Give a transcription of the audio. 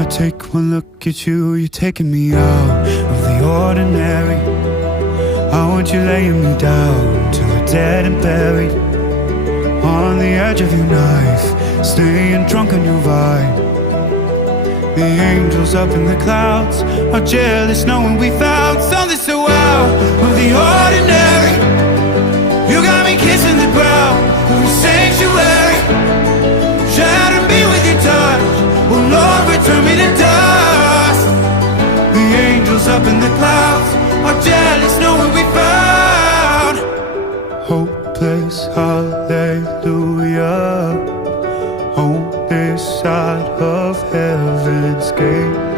I take one look at you, you're taking me out of the ordinary. I want you laying me down till we're dead and buried, on the edge of your knife, staying drunk on your vine. The angels up in the clouds are jealous knowing we found something so out of the ordinary. You got me kissing the ground of your sanctuary, shatter me with your touch, oh Lord, return me to dust. The angels up in the clouds are jealous knowing we found hopeless hallelujah on this side of heaven's gate.